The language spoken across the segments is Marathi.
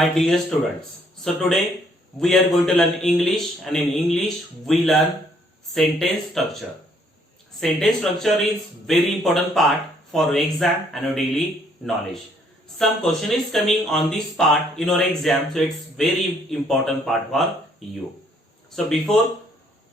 my dear students. So today we are going to learn English and in English we learn sentence structure. Sentence structure is very important part for exam and your daily knowledge. Some question is coming on this part in your exam so it's very important part for you. So before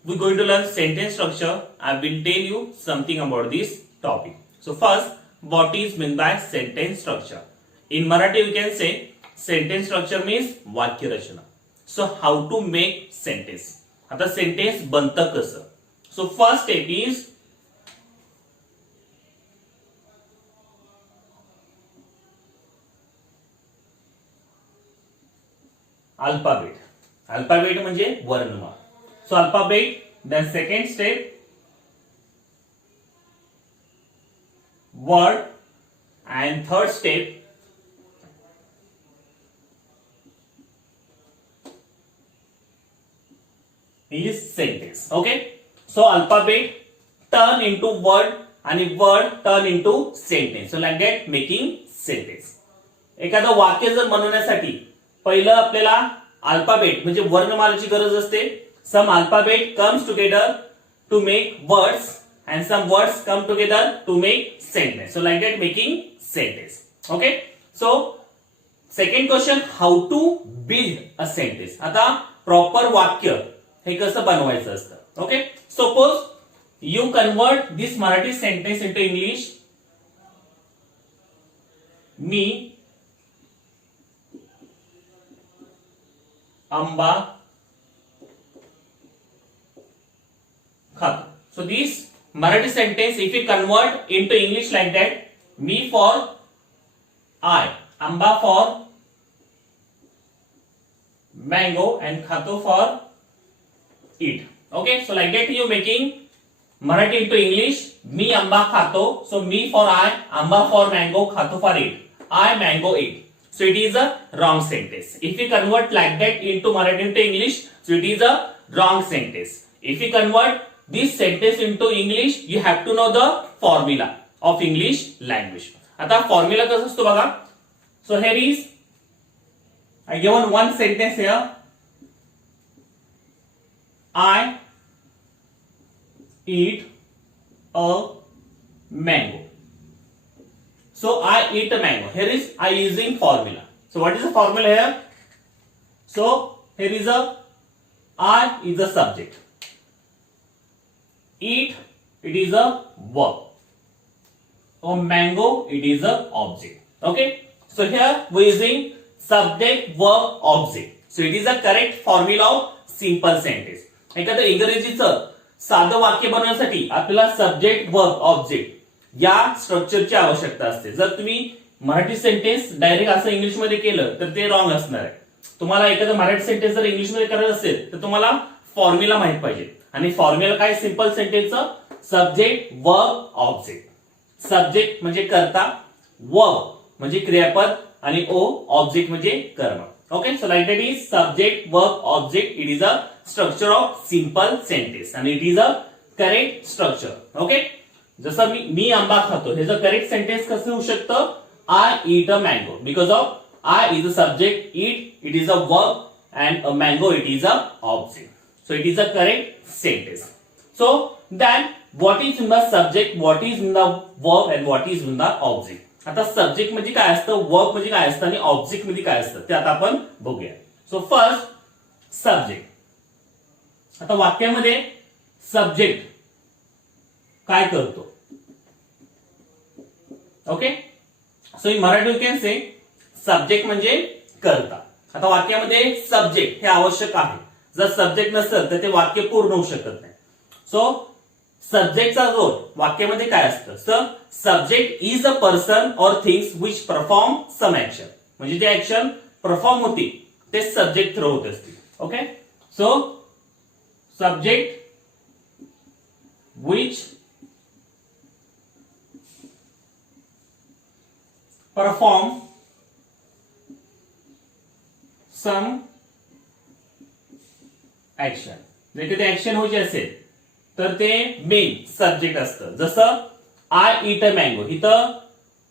we're going to learn sentence structure, I will tell you something about this topic. So first, what is meant by sentence structure? In Marathi, you can say sentence structure means वाक्य रचना so how to make sentence आता सेंटेन्स बनत कसं? So first step is alphabet alphabet म्हणजे वर्णमा so alphabet the second step word and third step is sentence okay? So alphabet turn into word आणि word turn into sentence. So like that making sentence. एखादं वाक्य जर बनवण्यासाठी पहिलं आपल्याला अल्फाबेट म्हणजे वर्णमालाची गरज असते. Some alphabet comes together to make words and some words come together to make sentence so like that making sentence okay so second question how to build a sentence आता प्रॉपर वाक्य. कस बनवाय okay suppose you convert this Marathi sentence into English मी आंबा खातो. So this Marathi sentence if you convert into English like that me for I आंबा फॉर मैंगो एंड खातो for eat okay so like that you making marathi into english me amba khato so me for i amba for mango khato for eat i mango eat so it is a wrong sentence. If you convert like that into Marathi into English, so it is a wrong sentence. If you convert this sentence into English, you have to know the formula of English language. आता फॉर्म्युला कसं असतो बघा so here is I given one sentence here I eat a mango. So I eat a mango. Here is I using formula. So what is the formula here? So here is a I is a subject. Eat it is a verb. A mango it is a object. Okay. So here we using subject verb object. So it is a correct formula of simple sentence. एखादं इंग्रजीचं साधं वाक्य बनवण्यासाठी आपल्याला सब्जेक्ट वर्ब ऑब्जेक्ट या स्ट्रक्चरची आवश्यकता असते. जर तुम्ही मराठी सेंटेन्स डायरेक्ट असं इंग्लिशमध्ये केलं तर ते रॉंग असणार आहे. तुम्हाला एखादं मराठी सेंटेन्स जर इंग्लिशमध्ये करायचं असेल तर तुम्हाला फॉर्म्युला माहीत पाहिजे. आणि फॉर्म्युला काय? सिंपल सेंटेन्सचं सब्जेक्ट वर्ब ऑब्जेक्ट सब्जेक्ट म्हणजे करता वर्ब म्हणजे क्रियापद आणि ओ ऑब्जेक्ट म्हणजे कर्म. Okay so like that is subject verb object it is a structure of simple sentence आणि it is a correct structure okay जसं मी मी आंबा खातो हे जर करेक्ट सेंटेन्स कसं होऊ शकतं? I eat a mango because of I is a subject eat it is a work and a mango it is a object so it is a correct sentence so then what is in the subject what is in the work and what is in the object आता सब्जेक्ट म्हणजे काय असतं? वर्क म्हणजे काय असतं? आणि ऑब्जेक्ट म्हणजे काय असतं? ते आता आपण बघूया. सो फर्स्ट सब्जेक्ट आता वाक्यामध्ये सब्जेक्ट काय करतो? Okay so in Marathi you can say subject म्हणजे करता. आता वाक्यामध्ये सब्जेक्ट हे आवश्यक आहे. जर सब्जेक्ट नसेल तर ते वाक्य पूर्ण होऊ शकत नाही. सो सब्जेक्टचा रोल वाक्यामध्ये काय असतं? Sir subject is a person or things which perform some action म्हणजे जे ऍक्शन परफॉर्म होती ते सब्जेक्ट थ्रू होत असतील. Okay so subject which perform some action म्हणजे ते ऍक्शन व्हायची असेल तर ते मेन सब्जेक्ट असतं. जसं आय इट अ मँगो इथं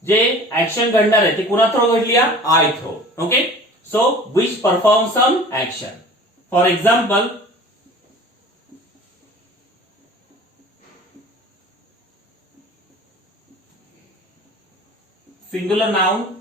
जे ऍक्शन घडणार आहे ते कुणा थ्रो घडली I throw okay so which perform some action for example singular noun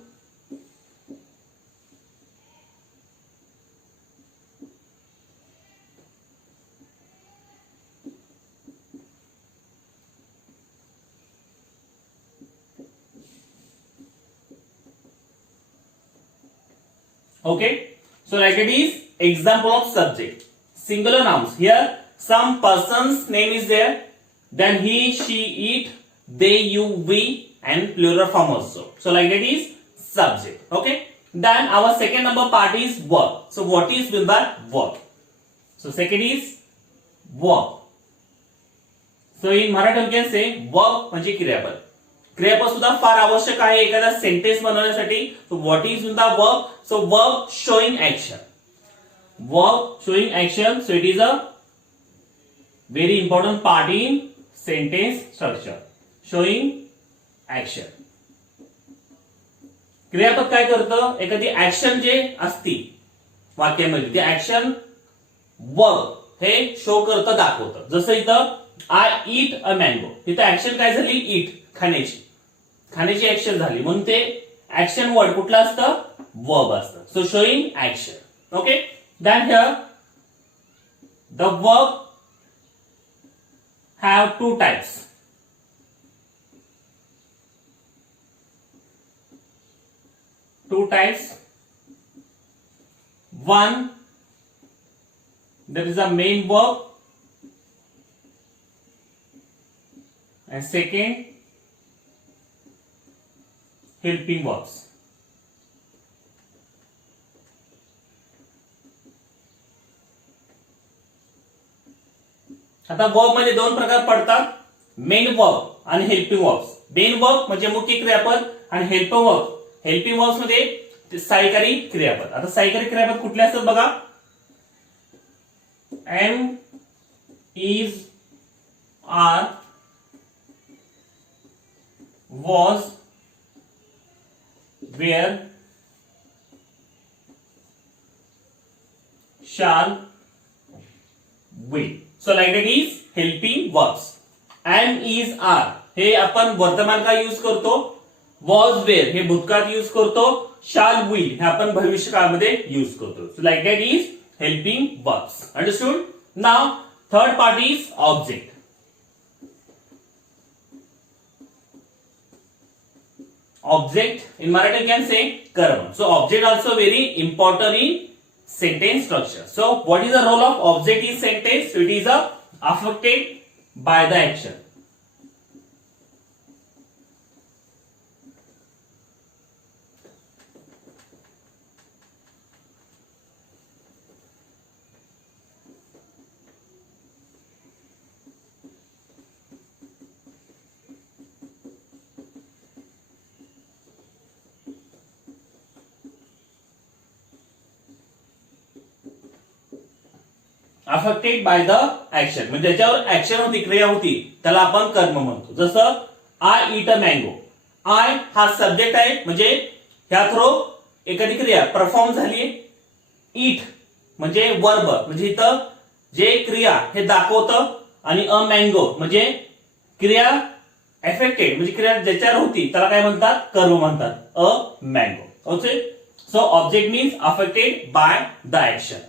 Okay. So like it is example of subject. Singular nouns. Here some person's name is there. Then he, she, it, they, you, we and plural form also. So like that is subject. Okay. Then our second number part is verb. So what is meant by verb? So second is verb. So in Marathi we can say verb म्हणजे क्रियापद क्रियापद सुद्धा फार आवश्यक आहे एखादा सेंटेन्स बनवण्यासाठी so what is the verb so verb showing action verb showing action so it is a very important part in sentence structure showing action क्रियापद काय करतं? एखादी ऍक्शन जे असती वाक्यामध्ये ते ऍक्शन वर्क हे शो करतं दाखवतं. जसं इथं आय ईट अ मँगो इथं ऍक्शन काय झाली? ईट खाण्याची. खाण्याची ऍक्शन झाली. म्हणून ते ऍक्शन वर्ड कुठलं असतं? वर्ब असतं. So showing action okay then here the verb have two types two types one there is a main verb. And second helping verbs. आता वर्ब म्हणजे दोन प्रकार पडतात. मेन वर्ब आणि हेल्पिंग वर्ब्स मेन वर्ब म्हणजे मुख्य क्रियापद आणि हेल्पिंग वर्ब हेल्पिंग वर्ब्समध्ये ते क्रियापद. आता सायकारी क्रियापद कुठले असतात बघा. Am is are was were shall will so like that is helping verbs am is are हे आपण वर्तमान का यूज करतो? वॉज वेर हे भूतकाळात युज करतो. शाल विल हे आपण भविष्य काळामध्ये युज करतो. So like that is helping verbs understood ना third part is object object in Marathi can say कर्म so object also very important in sentence structure so what is a role of object in sentence so it is affected by the action affected by the action म्हणजे ज्याच्यावर ऍक्शन होती क्रिया होती त्याला आपण कर्म म्हणतो. जसं I eat a mango I हा सब्जेक्ट आहे म्हणजे ह्या थ्रो एखादी क्रिया परफॉर्म झाली इट म्हणजे वर्ब म्हणजे इथं जे क्रिया हे दाखवतं आणि अ मँगो म्हणजे क्रिया एफेक्टेड म्हणजे क्रिया ज्याच्यावर होती त्याला काय म्हणतात? कर्म म्हणतात. A mango okay so object means affected by the action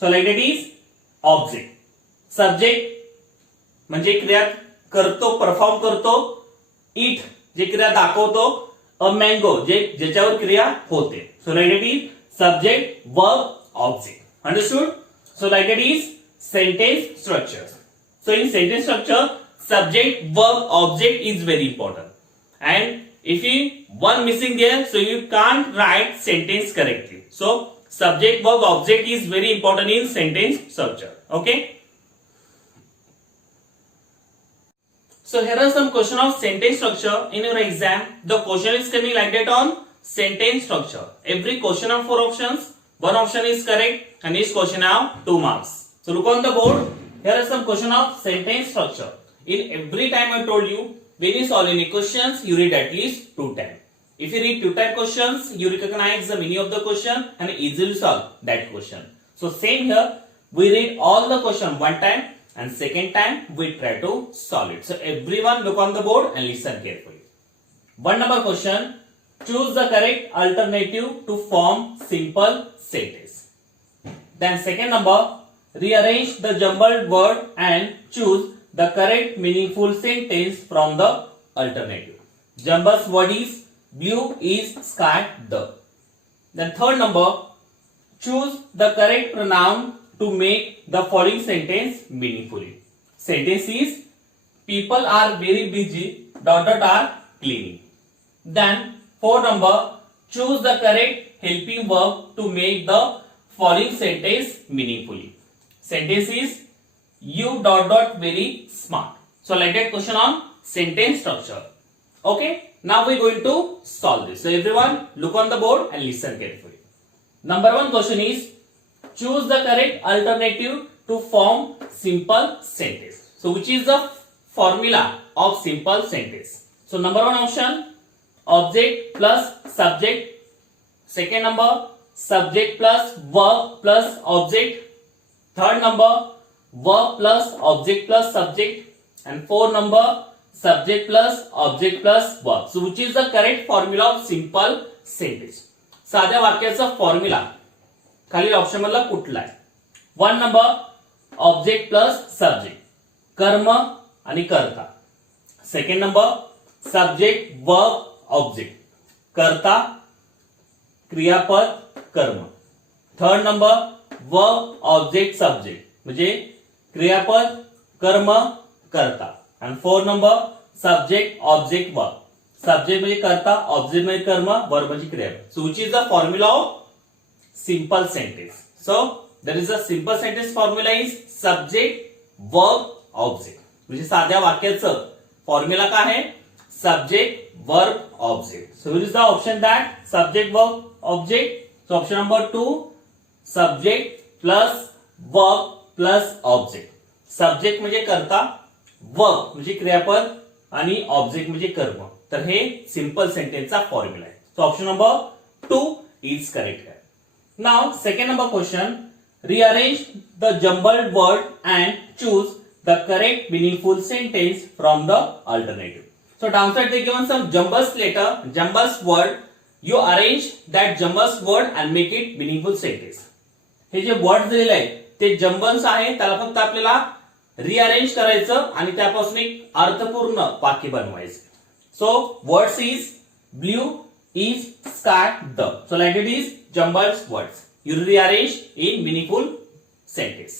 so like it is object subject म्हणजे क्रिया करतो परफॉर्म करतो इट जे क्रिया दाखवतो अ मँगो जे ज्याच्यावर क्रिया होते. So like it is subject verb object understood so like it is sentence structure so in sentence structure subject verb object is very important. And if you one missing there so you can't write sentence correctly. So subject verb object is very important in sentence structure okay so here are some question of sentence structure in your exam the question is coming like that on sentence structure every question have four options one option is correct and each question have two marks so look on the board here are some question of sentence structure in every time i told you when you solve any questions you read at least two times If you read two type questions, you recognize the meaning of the question and easily solve that question. So same here, we read all the question one time and second time we try to solve it. So everyone look on the board and listen carefully. One number question, choose the correct alternative to form simple sentence. Then second number, rearrange the jumbled word and choose the correct meaningful sentence from the alternative. Jumbled word is blue is sky the. Then third number, choose the correct pronoun to make the following sentence meaningfully. Sentence is people are very busy dot dot are cleaning. Then four number, choose the correct helping verb to make the following sentence meaningfully. Sentence is you dot dot very smart. So like that question on sentence structure. Okay, now we're going to solve this. So everyone look on the board and listen carefully. Number one question is choose the correct alternative to form simple sentence. So which is the formula of simple sentence? So number one option object plus subject. Second number subject plus verb plus object. Third number verb plus object plus subject. And fourth number subject plus object plus verb. So which is the correct formula of simple sentence? साध्या वाक्याचा फॉर्म्युला खालील ऑप्शन मधला कुठला आहे? One number object plus subject कर्म आणि कर्ता. Second number subject verb object कर्ता क्रियापद कर्म. Third number verb object subject म्हणजे क्रियापद कर्म कर्ता. आणि four number subject object verb subject म्हणजे करता ऑब्जेक्ट म्हणजे कर्म वर्ब म्हणजे क्रिया. So which is the formula of simple sentence so that is a simple sentence formula is subject verb object म्हणजे साध्या वाक्याचं फॉर्म्युला काय आहे? Subject verb object so is the option that subject verb object so option number two subject plus verb plus object subject म्हणजे करता वर्क म्हणजे क्रियापद आणि ऑब्जेक्ट म्हणजे कर्म. तर हे सिंपल सेंटेन्सचा फॉर्म्युला आहे. So option number two is correct आहे ना second number question rearrange the jumble word and choose the correct meaningful sentence from the alternative so downside they given some jumbled letter jumbled word you arrange that jumbled word and make it meaningful sentence हे जे वर्ड दिलेलं आहे ते जम्बन्स आहे त्याला फक्त आपल्याला रिअरेंज करायचं आणि त्यापासून एक अर्थपूर्ण वाक्य बनवायचं. So words is blue is sky the so like it is jumble words you rearrange in meaningful sentence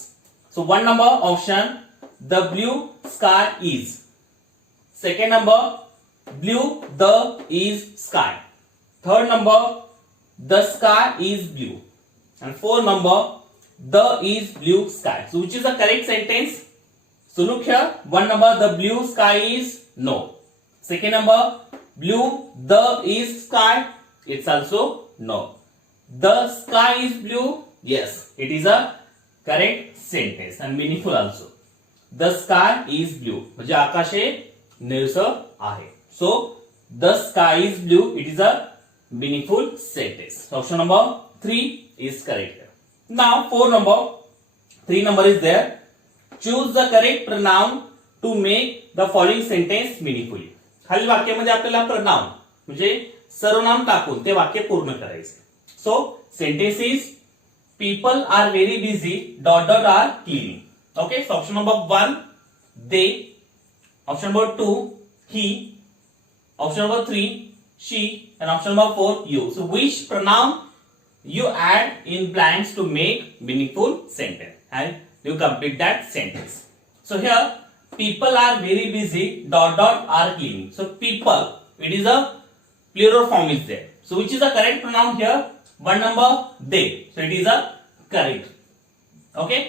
so one number option the blue sky is second number blue the is sky third number the sky is blue and fourth number the is blue sky so which is a correct sentence So look here. One number the blue sky is no. Second number blue the is sky it's also no the sky is blue yes it is a correct sentence and meaningful also the sky is blue म्हणजे आकाश हे निळसर आहे so the sky is blue it is a meaningful sentence option number 3 is correct now four number three number is there choose the correct pronoun to make the following sentence meaningfully खालील वाक्यामध्ये आपल्याला प्रनाम म्हणजे सर्वनाम टाकून ते वाक्य पूर्ण करायचे so sentence is people are very busy dot dot are cleaning okay option number one they option number two he option number three she and option number four you so which pronoun you add in blanks to make meaningful sentence and you complete that sentence so here people are very busy dot dot are cleaning so people it is a plural form is there so which is the correct pronoun here one number they so it is a correct okay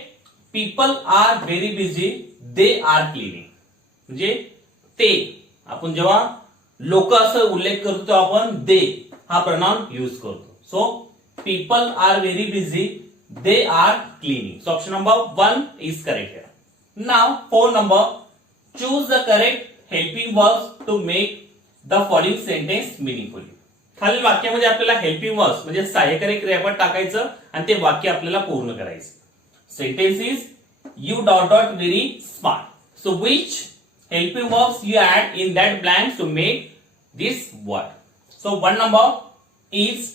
people are very busy they are cleaning म्हणजे ते आपण जेव्हा लोक असं उल्लेख करतो आपण दे हा प्रणाम यूज करतो so people are very busy they are cleaning so option number one is correct now four number choose the correct helping verbs to make the following sentence meaningfully खालील वाक्यामध्ये आपल्याला हेल्पिंग वर्ब्स म्हणजे सहाय्यकारी क्रियापद टाकायचं आणि ते वाक्य आपल्याला पूर्ण करायचं sentence is you dot dot very smart so which helping verbs you add in that blank to make this word so one number is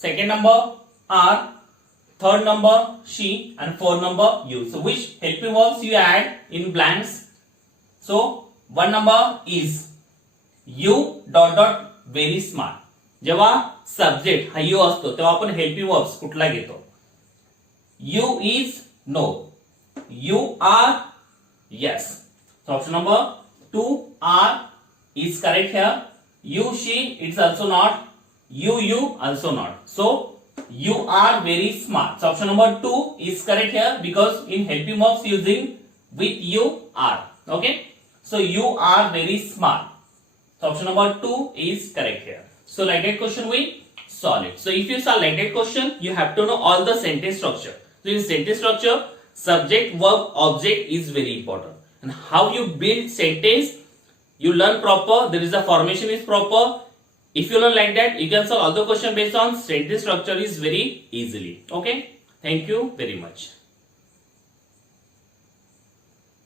second number are third number she and fourth number you so which helping verbs you add in blanks so one number is you dot dot very smart जेव्हा सब्जेक्ट हा यू असतो तेव्हा आपण हेल्पिंग वर्ब्स कुठला घेतो you is no you are yes so option number 2 are is correct here you she it's also not you you also not so you are very smart. So option number 2 is correct here because in helping verbs using with you are. Okay? So you are very smart. So option number 2 is correct here. So like that question we solve it. So if you solve like that question you have to know all the sentence structure. So in sentence structure subject verb object is very important. And how you build sentence you learn proper there is a formation is proper if you learn like that you can solve all the question based on sentence structure is very easily. Okay? Thank you very much